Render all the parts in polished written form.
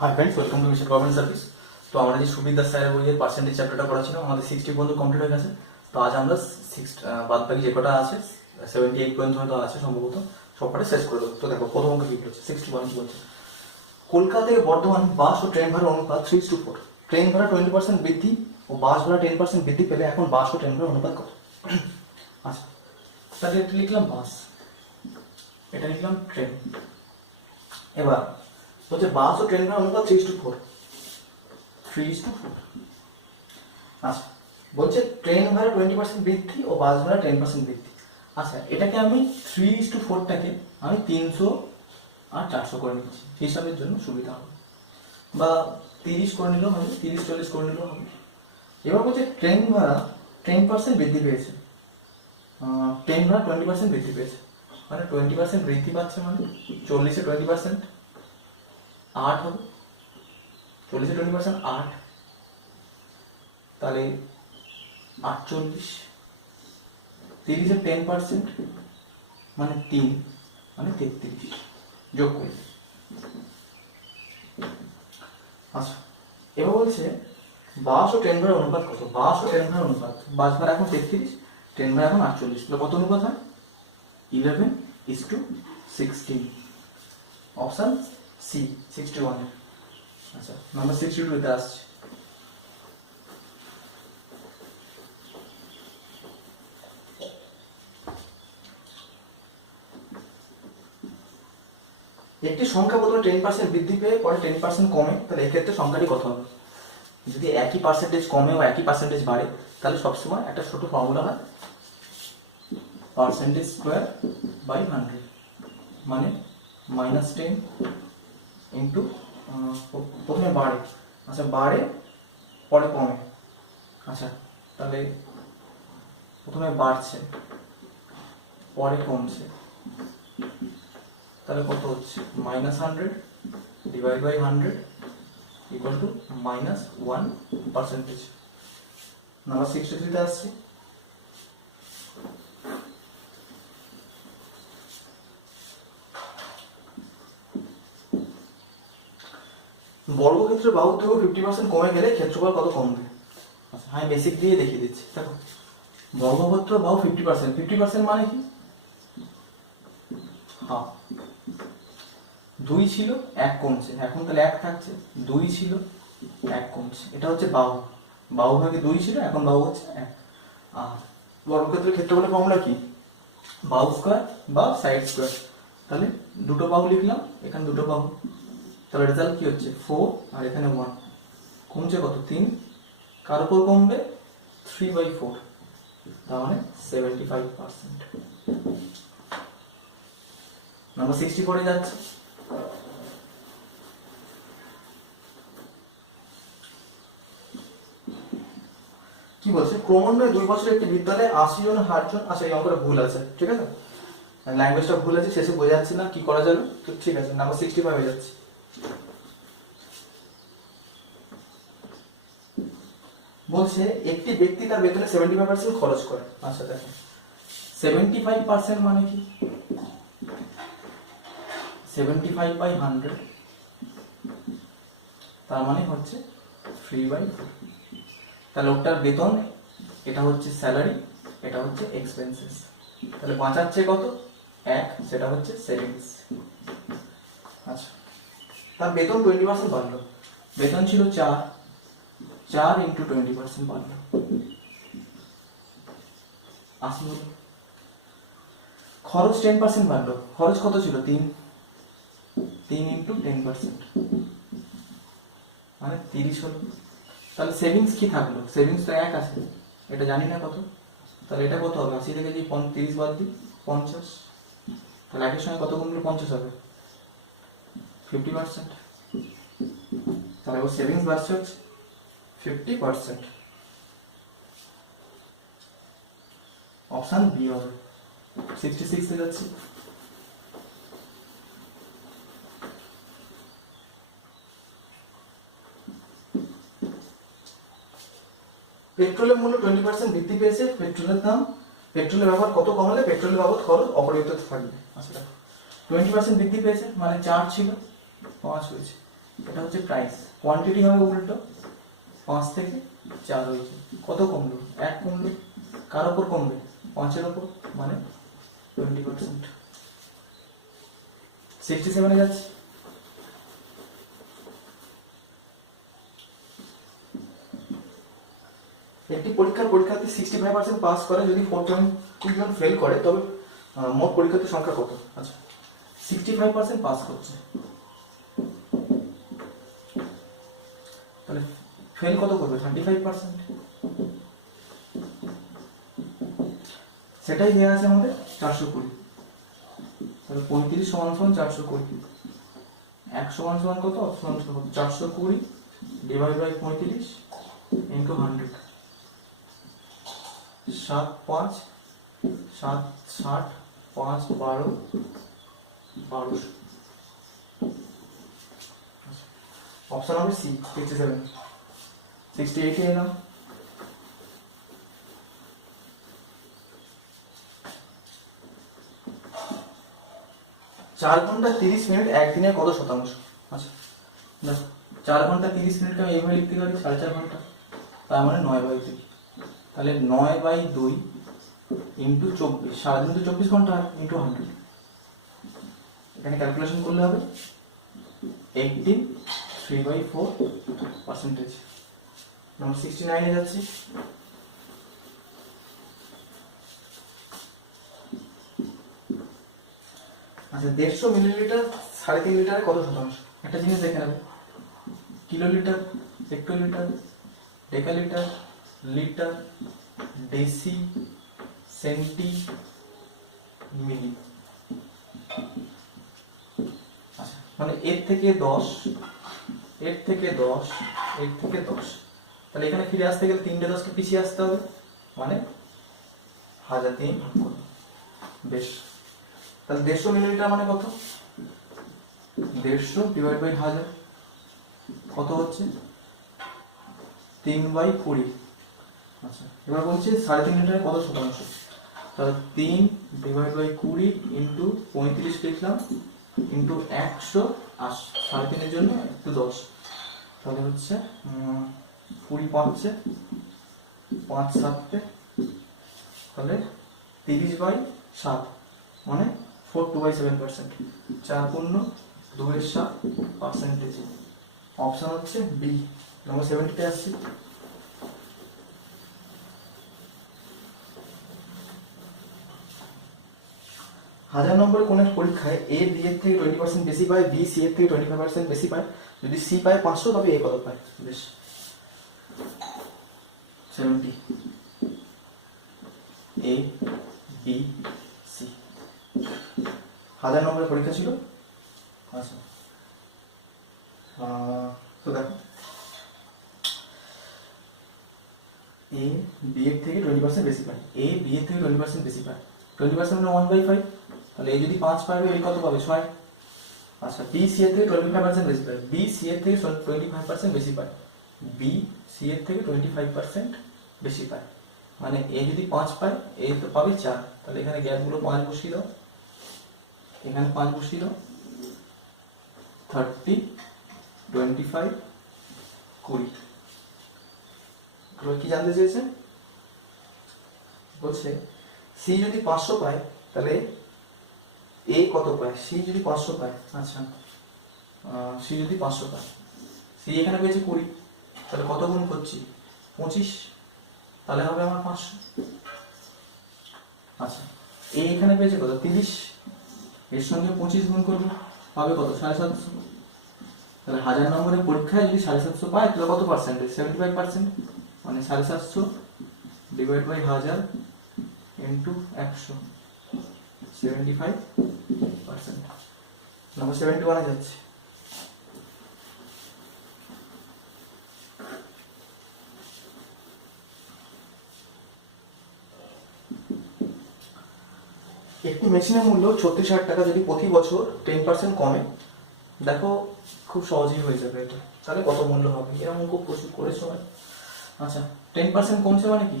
Hi friends, welcome to mister government service. তো আমরা যে সুবিধা স্যারের বইয়ের পার্সেন্টেজ চ্যাপ্টারটা করেছিলাম, আমাদের 60 পর্যন্ত কমপ্লিট হয়ে গেছে। তো আজ আমরা বাদ বাকি যে কটা আছে 78 পর্যন্ত হয়তো আছে সম্ভবত, সবকটা শেষ করে দেবো। তো দেখো প্রথম অঙ্ক কি বলছে, 61 বলছে কলকাতা থেকে বর্ধমান বাস ও ট্রেন ভাড়ার অনুপাত 3:4। ট্রেন ভাড়া 20% বৃদ্ধি ও বাস ভাড়া 10% বৃদ্ধি পেলে এখন বাস ও ট্রেন ভাড়ার অনুপাত কত? আচ্ছা, তাহলে এটা লিখলাম বাস, এটা লিখলাম ট্রেন। এবার বলছে বাস ও ট্রেন ভাড়ার অনুপাত 3:4। আচ্ছা, বলছে ট্রেন ভাড়া 20% বৃদ্ধি ও বাস ভাড়া 10% বৃদ্ধি। আচ্ছা, এটাকে আমি 3:4টাকে আমি 300 আর 400 করে নিচ্ছি, হিসাবের জন্য সুবিধা হবে, বা 30 করে নিলেও হবে, 30-40 করে নিলেও হবে। এবার বলছে ট্রেন ভাড়া 10% বৃদ্ধি পেয়েছে, ট্রেন ভাড়া 20% বৃদ্ধি পেয়েছে, মানে 20% বৃদ্ধি পাচ্ছে, মানে 40-এ 20% 8 হবে, 40-এ 20% 8, তাহলে 48, 30-এ 10% মানে 3, মানে 33 যোগ করি। আচ্ছা, এবার বলছে বাস ও ট্রেন ভাড়ার অনুপাত কত? বাস ও ট্রেন ভাড়ার অনুপাত, বাস ভাড়া এখন 33, ট্রেন ভাড়া এখন 48, তাহলে কত অনুপাত হয়? 11:16। Option C 61। আচ্ছা, নাম্বার 62 তে আসছে। একটি সংখ্যা প্রথমে 10% বৃদ্ধি পেয়ে পরে 10% কমে, তাহলে এক্ষেত্রে সংখ্যাটি কত হবে? যদি একই পার্সেন্টেজ কমে ও একই পার্সেন্টেজ বাড়ে, তাহলে সবসময় একটা ছোট ফর্মুলা হয় পার্সেন্টেজ স্কোয়ার বাই 100, মানে -10 ইন্টু, প্রথমে বাড়ে, আচ্ছা বাড়ে পরে কমে, আচ্ছা তাহলে প্রথমে বাড়ছে পরে কমছে, তাহলে কত হচ্ছে? -100 divide by 100 equal to -1%। Number 63 তে আসছে। বর্গক্ষেত্রের বাহুর দৈর্ঘ্য 50% কমে গেলে ক্ষেত্রফল কত কমবে? আচ্ছা, আমি বেসিক দিয়ে দেখিয়ে দিচ্ছি। দেখো, বর্গক্ষেত্রের বাহু 50%, 50% মানে কি? হ্যাঁ, 2 ছিল 1 কমছে, এখন তাহলে 1 থাকছে, 2 ছিল 1 কমছে, এটা হচ্ছে বাহু। বাহু ভাগে 2 ছিল, এখন বাহু হচ্ছে 1। আর বর্গক্ষেত্রের ক্ষেত্রফলের ফর্মুলা কি? বাহু স্কয়ার বা সাইড স্কয়ার। তাহলে দুটো বাহু লিখলাম, এখানে দুটো বাহু, তাহলে রেজাল্ট কি হচ্ছে? 4, আর এখানে 1, কমছে কত? 3, কার উপর কমবে? 3/4, তার মানে 75%। নাম্বার 64 এ যাচ্ছে। কি বলছে? ক্রমান্বয়ে 2 বছরে একটি বিদ্যালয়ে 80 জন 60 জন, আচ্ছা এই অঙ্কটা ভুল আছে, ঠিক আছে, ল্যাঙ্গুয়েজটা ভুল আছে, শেষে বোঝা যাচ্ছে না কি করা যাবে, তো ঠিক আছে, নাম্বার 65 হয়ে যাচ্ছে। বলছে একটি ব্যক্তি তার বেতনে 75% খরচ করে। আচ্ছা দেখো, 75% মানে কি? 75/100, তার মানে হচ্ছে 3/4। তাহলে লোকটার বেতন, এটা হচ্ছে স্যালারি, এটা হচ্ছে এক্সপেন্সেস, তাহলে বাঁচাচ্ছে কত? 1, সেটা হচ্ছে সেভিংস। আচ্ছা, তার বেতন 20% বাড়লো, বেতন ছিল 4 ইন্টু 20% বাড়লো 80 হলো। খরচ 10% বাড়লো, খরচ কত ছিল? 3 ইন্টু 10% মানে 30 হলো। তাহলে সেভিংস কি থাকলো? সেভিংস তো 1 আছে, এটা জানি না কত, তাহলে এটা কত হবে? 80 থেকে যদি 30 বাদ দিই 50, তাহলে একের সঙ্গে কত গুণ 50 হবে? 50%। তাহলে ওর সেভিংস বাড়ছে হচ্ছে 50%। অপশন বি হবে। 66 এ যাচ্ছি। পেট্রোলের মূল্য 20% বৃদ্ধি পেয়েছে, পেট্রোলের দাম, পেট্রোলের ব্যবহার কত কমালে পেট্রোলের বাবদ খরচ অপরিবর্তিত থাকবে? আচ্ছা দেখো, 20% বৃদ্ধি পেয়েছে মানে 4 ছিল 5 হয়েছে, এটা হচ্ছে প্রাইস, কোয়ান্টিটি হবে উল্টো, 5 থেকে 4 হয়েছে, কত কমলো? 1 কমলো, কার ওপর কমবে? 5-এর ওপর, মানে 20%। 67 যাচ্ছে। একটি পরীক্ষার্থী 65% পাস করে, যদি 4.2 জন ফেল করে, তবে মোট পরীক্ষার্থীর সংখ্যা কত? আচ্ছা, 65% পাস করছে, তাহলে ফেল কত করবে? 35%। সেটাই দেওয়া আছে আমাদের 420, তাহলে 35 সমান 420, 1 সমান কত? Option 420 divide by 35 into 100, 7 5 7 60 5 12 1200। Option হবে সি 67। 68 এ এলাম, চার ঘন্টা 30 মিনিট একদিনে কত শতাংশ? আচ্ছা দেখো, 4 ঘন্টা 30 মিনিটকে আমি এইভাবে লিখতে পারি 4.5 ঘন্টা, তার মানে 9/2, তাহলে 9/2 ইন্টু 24, সারাদিন তো 24 ঘন্টা ইন্টু 100, এখানে ক্যালকুলেশন করলে হবে 18 3/4%। নম্বর 69 এ যাচ্ছি। আচ্ছা, 150 মিলিলিটার 3.5 লিটারে কত শতাংশ? একটা জিনিস দেখে নেবে, kilolitre, hectolitre, decalitre, litre, deci, centi, milli. আচ্ছা, মানে এর থেকে 10, এর থেকে 10, এর থেকে 10, তাহলে এখানে ফিরে আসতে গেলে 3টে 10কে পিছিয়ে আসতে হবে, মানে 1000 দিয়ে ভাগ করবে। বেশ, তাহলে 150 মিলিলিটার মানে কত? 150 ডিভাইড বাই 1000 কত হচ্ছে? 3/20। আচ্ছা, এবার বলছে 3.5 লিটারে কত শতাংশ? তাহলে 3 ডিভাইড বাই 20 ইন্টু 35 লিখলাম, ইন্টু 100, আর 3.5-এর জন্য একটু 10, তাহলে হচ্ছে 20 5 5 7, তাহলে 30/7, মানে 42/7%, 4.2/7%। অপশন হচ্ছে বি। নম্বর 70-তে আসছি। হাজার নম্বরের কোন এক পরীক্ষায় এ বি এর থেকে 20% বেশি পায়, বি সি এর থেকে 25% বেশি পায়, যদি সি পায় 500, তবে এ কত পায়? বেশ, 70, এ বি সি। 1000 নম্বরের পরীক্ষা ছিল। আচ্ছা, তো দেখো, এ বি এর থেকে 20% বেশি পায়, এ বি এর থেকে 20% বেশি পায়, 20% মানে 1/5, তাহলে এ যদি 5 পাবে, এ কত পাবে? 6। আচ্ছা, বি সি এর থেকে 25% বেশি পায়, বি সি এর থেকে 25% বেশি পায়, বি সি এর থেকে 25% বেশি পায়, মানে এ যদি 5 পায়, এ তো পাবে 4, তাহলে এখানে গ্যাপগুলো 5 বসিয়ে দাও, এখানে 5 বসিয়ে দাও, 30 25 20। কি জানতে চেয়েছে? বলছে সি যদি 500 পায়, তাহলে এ কত পায়? সি যদি 500 পায়, আচ্ছা, সি যদি 500 পায়, সি এখানে পেয়েছে 20, তাহলে কত গুণ করছি? 25, তাহলে হবে আমার 500। আচ্ছা, এ এখানে পেয়েছে কত? 30, এর সঙ্গে 25 গুণ করবো, পাবে কত? 750। তাহলে 1000 নম্বরের পরীক্ষায় যদি 750 পায়, তাহলে কত পার্সেন্টেজ? 75%, মানে 750 ডিভাইড বাই 1000 ইন্টু 100, 75%। নম্বর 71 যাচ্ছে। একটি মেশিনের মূল্য 36,000 টাকা, যদি প্রতি বছর 10% কমে, দেখো খুব সহজেই হয়ে যাবে এটা, তাহলে কত মূল্য হবে? এরকম খুব প্রচুর করে সবাই। আচ্ছা, 10% কমছে মানে কি?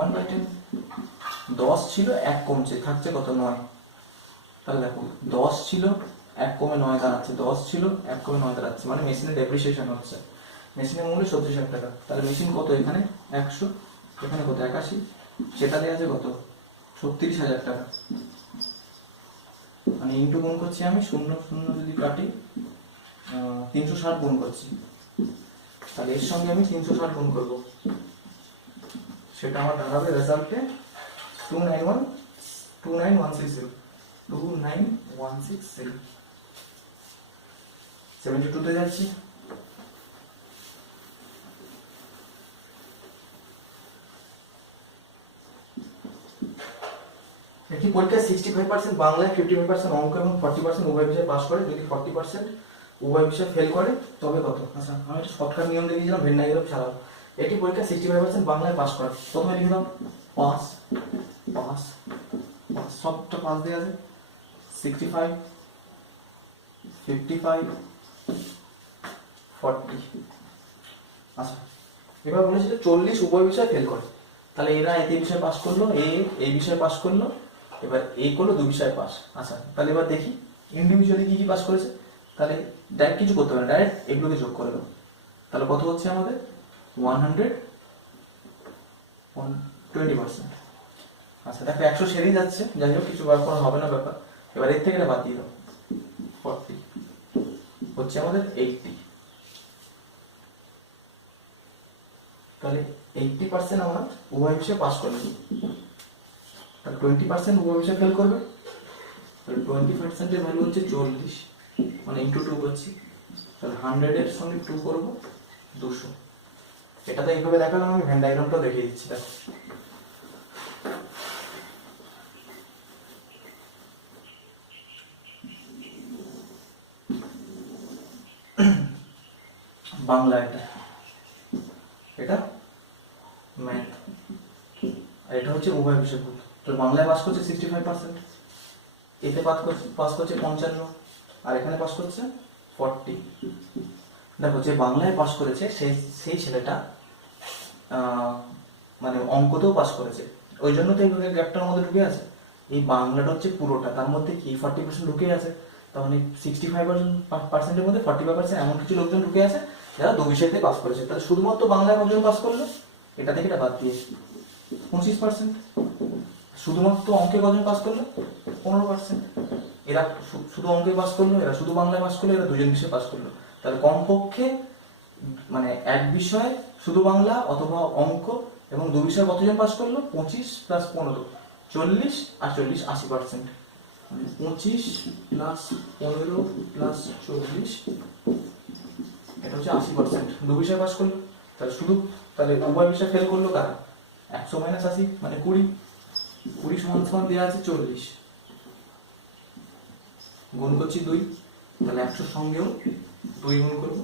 1/10, 10 ছিল, 1 কমছে, থাকছে কত? 9। তাহলে দেখো, 10 ছিল, 1 কমে 9 দাঁড়াচ্ছে, 10 ছিল 1 কমে 9 দাঁড়াচ্ছে, মানে মেশিনের ডেপ্রিসিয়েশন হচ্ছে। মেশিনের মূল্য 36,000 টাকা। তাহলে মেশিন কত, এখানে 100, এখানে কত 81, সেটাতে আছে কত 36,000 টাকা। মানে ইন্টু গুণ করছি আমি, 0 0 যদি কাটি 360 গুণ করছি, তাহলে এর সঙ্গে আমি 360 গুণ করব, সেটা আমার দাঁড়াবে রেজাল্টে 29160, 72 তে যাচ্ছি। একটি পরীক্ষায় 65% বাংলায়, 55% অঙ্ক এবং 40% উভয় বিষয়ে পাস করে। যদি 40% উভয় বিষয়ে ফেল করে তবে কত? আচ্ছা, আমি একটা শর্টকাট নিয়ম দেখিয়েছিলাম, ভেন ডায়াগ্রাম ছাড়াও। এটি পরীক্ষায় 65% বাংলায় পাস করে। প্রথমে লিখে দাও 5 5 5, সবটা 5 দেওয়া আছে। 65 55 40। আচ্ছা, এবার বলেছিল 40 উভয় বিষয়ে ফেল করে। তাহলে এরা এতে বিষয়ে পাস করলো, এই বিষয়ে পাস করলো, এবার এই করলো 2 বিষয়ে পাস। আচ্ছা, তাহলে এবার দেখি ইন্ডিভিজুয়ালি কি কি পাস করেছে। তাহলে ডাইরেক্ট কিছু করতে হবে না, ডাইরেক্ট এগুলোকে যোগ করে দেবো। তাহলে কত হচ্ছে আমাদের 120%। আচ্ছা দেখো 100 সেরেই যাচ্ছে, যাই হোক কিছু বার করা হবে না ব্যাপার। এবার এর থেকে বাদ দিয়ে দাও, 40 হচ্ছে আমাদের 80। তাহলে 80% আমরা উভয় বিষয়ে পাস করলাম। তাহলে 20% উভয় বিষয়ে ফেল করবে। তাহলে 20% এর ভ্যালু হচ্ছে 40, মানে ইন্টু 2 করছি। তাহলে 100 এর সঙ্গে 2 করবো, 200। এটাতে এইভাবে দেখালাম, আমি ভেন ডায়াগ্রামটাও দেখিয়ে দিচ্ছি। দেখো বাংলা, এটা ম্যাথ, আর এটা হচ্ছে উভয় বিষয় ভুল। তো বাংলায় পাস করছে 65%, এতে পাস করছে 55, আর এখানে পাস করছে 40। দেখো যে বাংলায় পাস করেছে সেই ছেলেটা মানে অঙ্কতেও পাস করেছে, ওই জন্য তো এইভাবে গ্যাপটার মধ্যে ঢুকে আছে। এই বাংলাটা হচ্ছে পুরোটা, তার মধ্যে কি 40% ঢুকে আছে। তার মানে 65%-এর মধ্যে 45% এমন কিছু লোকজন ঢুকে আছে যারা 2 বিষয়তে পাস করেছে। তাহলে শুধুমাত্র বাংলায় কতজন পাস করলো, এটা থেকে এটা বাদ দিয়ে 25%। শুধুমাত্র অঙ্কে কজন পাস করলো, 15%। এরা শুধু অঙ্কে পাস করলো, এরা শুধু বাংলায় পাস করলো, এরা 2জন বিষয়ে পাস করলো। তাহলে কমপক্ষে মানে এক বিষয় শুধু বাংলা অথবা অঙ্ক এবং 2 বিষয়ে কতজন পাস করলো, 25 + 15 40, আর 40 80%। 25 + 15 + 40, এটা হচ্ছে 80%। 2 বিষয়ে পাস করলো। তাহলে উভয় বিষয়ে ফেল করলো কারা, 100 - 80 মানে 20। 20 সমান দেওয়া আছে 40, গুণ করছি 2, তাহলে 100 সঙ্গেও 2 গুণ করবো,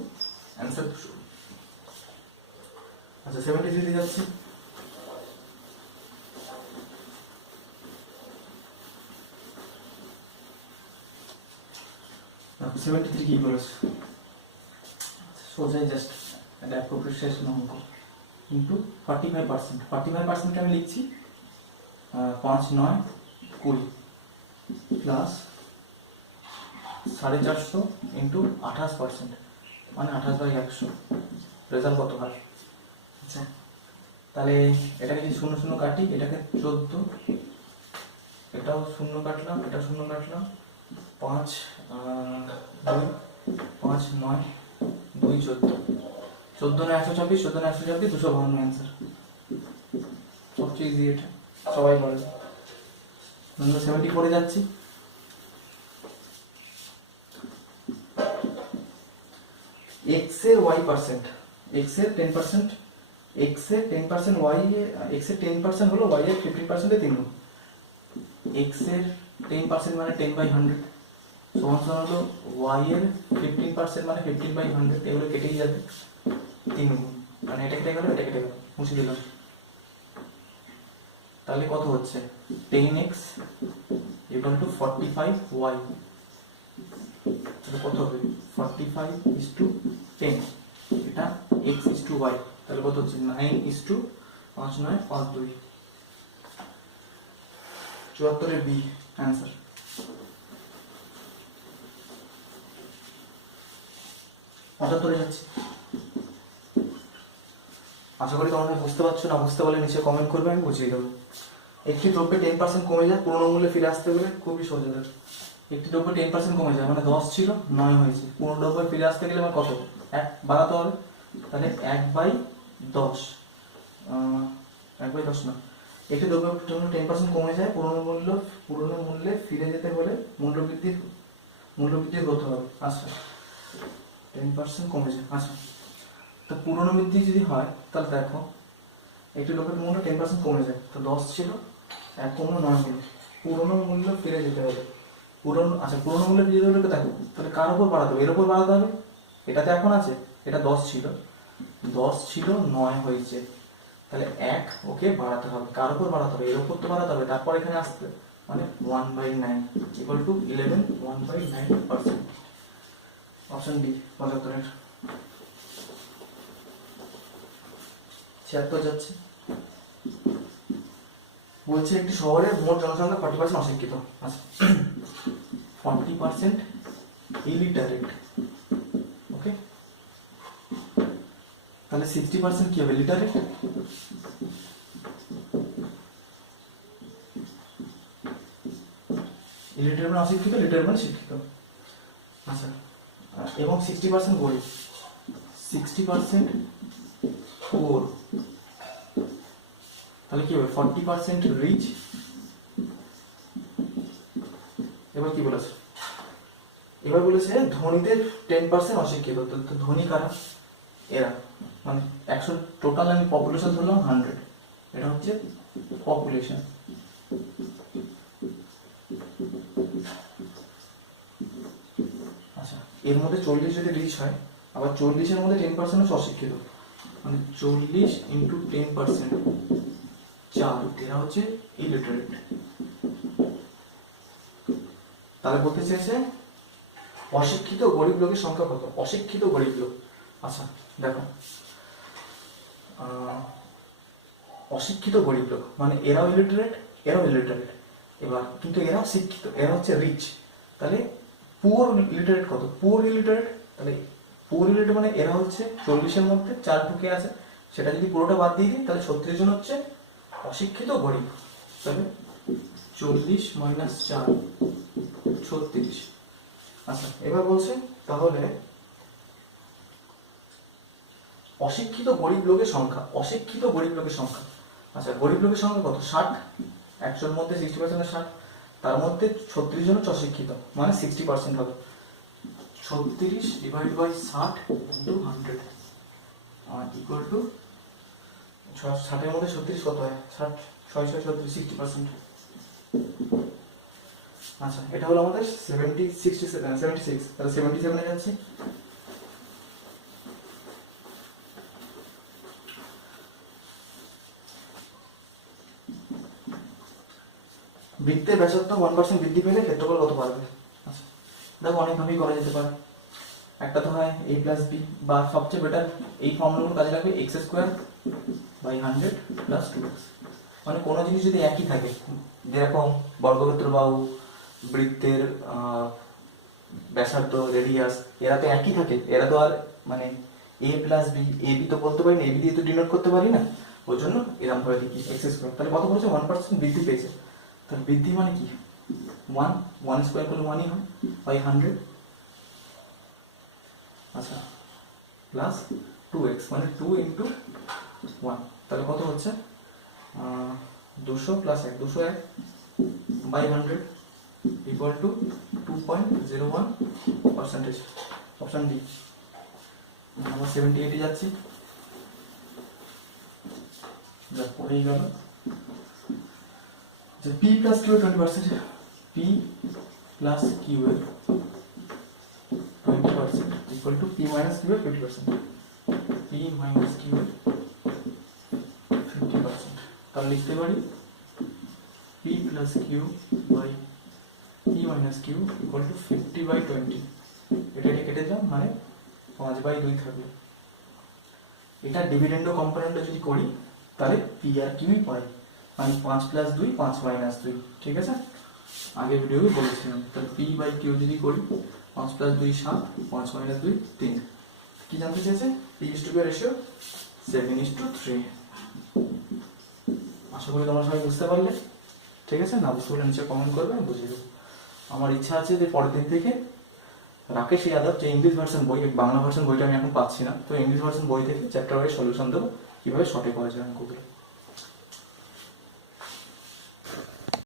অ্যান্সার 200। আচ্ছা 73 তে যাচ্ছি। দেখো 73 কি করেছে, সোজাই জাস্ট একটা অ্যাপ্রোপ্রিয়েশন অঙ্ক ইন্টু 45%। 45%কে আমি লিখছি 5 9 20 প্লাস 450 ইন্টু 28%, মানে 28/100। রেজাল্ট কত হয়? আচ্ছা, তাহলে এটাকে যদি 0 0 কাটি, এটাকে 14, এটাও 0 কাটলাম, এটা 0 কাটলাম, 5 2 5 9 2 14, 14 9 126, 14 9 126, 252 অ্যান্সার। সবচেয়ে ইজি এটা, সবাই বলে। 74 যাচ্ছি। x এর y%, x এর 10%, x এর 10%, y x এর 10% হলো y এর 50% এর 3 গুণ। x এর 10% মানে 10/100 সমান হলো y এর 15% মানে 15/100। এগুলো কেটেই যাবে, 3 গুণ, মানে এটা কেটে গেল, এটা কেটে গেল, মুছে দিলাম। তাহলে কত হচ্ছে 10x = 45y। তাহলে কত হবে 45:10, এটা x:y। তাহলে কত হচ্ছে 9:5 9 5 2। 74 এর বি অ্যান্সার। 75 যাচ্ছি। আশা করি তোমরা বুঝতে পারছো, না বুঝতে পারলে নিচে কমেন্ট করবে, আমি বুঝিয়ে দেবো। একটি দ্রব্যে 10% কমে যায়, পুরনো মূল্যে ফিরে আসতে গেলে খুবই সোজা। একটি দ্রব্য 10% কমে যায় মানে 10 ছিল 9 হয়েছে, পুরনো দ্রব্যে ফিরে আসতে গেলে আমার কত 1 বাড়াতে হবে, তাহলে 1/10 1/10 না, একটি দ্রব্যের জন্য 10% কমে যায়, পুরনো মূল্যে ফিরে যেতে হলে মূল্যবৃদ্ধির হতে হবে। আচ্ছা 10% কমে যায়। আচ্ছা তো পুরনো বৃদ্ধি যদি হয় তাহলে দেখো একটি দ্রব্যের মূল্য 10% কমে যায়, তো 10 ছিল 1 কমলো 9 হলো, পুরনো মূল্য ফিরে যেতে হবে। পুরনো মূল্য ফিরে যেতে হলে দেখো তাহলে কার উপর বাড়াতে হবে, এর উপর বাড়াতে হবে, এটাতে এখন আছে, এটা 10 ছিল 9 হয়েছে, তাহলে 1 ওকে বাড়াতে হবে, কার উপর বাড়াতে হবে, এর উপর তো বাড়াতে হবে, তারপর এখানে আসতে মানে 1/9 ইকুয়াল টু 11 1/9%। অপশন ডি 75 76 যাচ্ছে। বলছে একটি শহরে মোট জনসংখ্যা 40% অশিক্ষিত। আচ্ছা 40% ইলিটারেট, ওকে, তাহলে 60% কি হবে লিটারেট। ইলিটারেট মানে অশিক্ষিত, লিটারেট মানে শিক্ষিত। আচ্ছা এবং 60% গরিব, 60% পোর, তাহলে কি হবে 40% রিচ। এবার কি বলেছে, এবার বলেছে ধনীদের 10% অশিক্ষিত, তো ধনী কারা, এরা মানে 100 টোটাল আমি পপুলেশন ধরলাম 100, এটা হচ্ছে পপুলেশন। আচ্ছা এর মধ্যে 40 যদি রিচ হয়, আবার 40-এর মধ্যে 10% হচ্ছে অশিক্ষিত, মানে 40 ইন্টু 10% 4, এরা হচ্ছে ইলিটারেট। তাহলে বলতে চাইছে অশিক্ষিত গরিব লোকের সংখ্যা কত, অশিক্ষিত গরিব লোক। আচ্ছা দেখো অশিক্ষিত গরিব লোক মানে এরাও ইলিটারেট, এবার কিন্তু এরা শিক্ষিত, এরা হচ্ছে রিচ, তাহলে পুয়ার ইলিটারেট কত, পুয়ার ইলিটারেট, তাহলে পুয়ার ইলিটারেট মানে এরা হচ্ছে 40-এর মধ্যে 4 ঢুকে আছে, সেটা যদি পুরোটা বাদ দিয়ে দিই তাহলে 36 জন হচ্ছে অশিক্ষিত গরিব, তাহলে 40 - 4 36। আচ্ছা এবার বলছে তাহলে অশিক্ষিত গরিব লোকের সংখ্যা, আচ্ছা গরিব লোকের সংখ্যা কত 60, 100-এর মধ্যে 60% 60, তার মধ্যে 36 জন হচ্ছে অশিক্ষিত মানে 60% হবে, 36 divide by 60 into 100 equal to 60-এর মধ্যে 36 কত হয় 60 6 6 36 60%। আচ্ছা এটা হলো আমাদের 76, তাহলে 77-এ যাচ্ছি। বৃত্তের ব্যাসার্ধ 1% বৃদ্ধি পেলে ক্ষেত্রফল কত বাড়বে। আচ্ছা দেখো অনেকভাবেই করা যেতে পারে, একটা তো হয় a প্লাস বি, বা সবচেয়ে বেটার এই ফর্মুলাগুলো কাজে লাগবে x² বাই 100 প্লাস 2x, মানে কোনো জিনিস যদি একই থাকে, যেরকম বর্গক্ষেত্র বাহু, বৃত্তের ব্যাসার্ধ, রেডিয়াস, এরা তো একই থাকে, এরা তো আর মানে a plus B, A B তো বলতে পারি না, এ বি দিয়ে তো ডিনোট করতে পারি না, ওই জন্য এরকম করে লিখি x²। তাহলে কত বলেছে 1% বৃদ্ধি পেয়েছে, তাহলে বৃদ্ধি মানে কি 1 স্কোয়ার করলে 1ই হয় বাই 100, আচ্ছা প্লাস 2x মানে 2 ইন্টু 1, তাহলে কত হচ্ছে 200 plus 1 201 by 100 equal to 2.01%। Option D. আমরা 78-এ যাচ্ছি, যা পড়েই গেল যে p plus q 20%, p plus q এর 20% equal to p minus q এর 50%, p মাইনাস q এর 50%, তাহলে লিখতে পারি p plus q by p minus q equal to 50/20, এটা কেটে যাও মানে 5/2 থাকবে। এটা ডিভিডেন্ড ও কম্পোনেন্ট যদি করি তাহলে p আর q পাই, মানে 5 প্লাস 2 5 মাইনাস 2, ঠিক আছে, আগে ভিডিওতে বলেছিলাম। তাহলে p বাই q যদি করি 5 প্লাস 2 7, 5 মাইনাস 2 3, কি জানতে চেয়েছে? P/Q ratio 7:3। আশা করি তোমরা সবাই বুঝতে পারলে। ঠিক আছে, না বুঝতে পারলে নিচে কমেন্ট করবে, আমি বুঝিয়ে দেবো। আমার ইচ্ছা আছে যে পরের দিন থেকে রাকেশ যাদব যে ইংলিশ ভার্সন বই, বাংলা ভার্সন বইটা আমি এখন পাচ্ছি না, তো ইংলিশ ভার্সন বই থেকে চ্যাপ্টার ওয়াইজ সলিউশন দেবো, কীভাবে শর্টে করা যায় আমি গুগলে।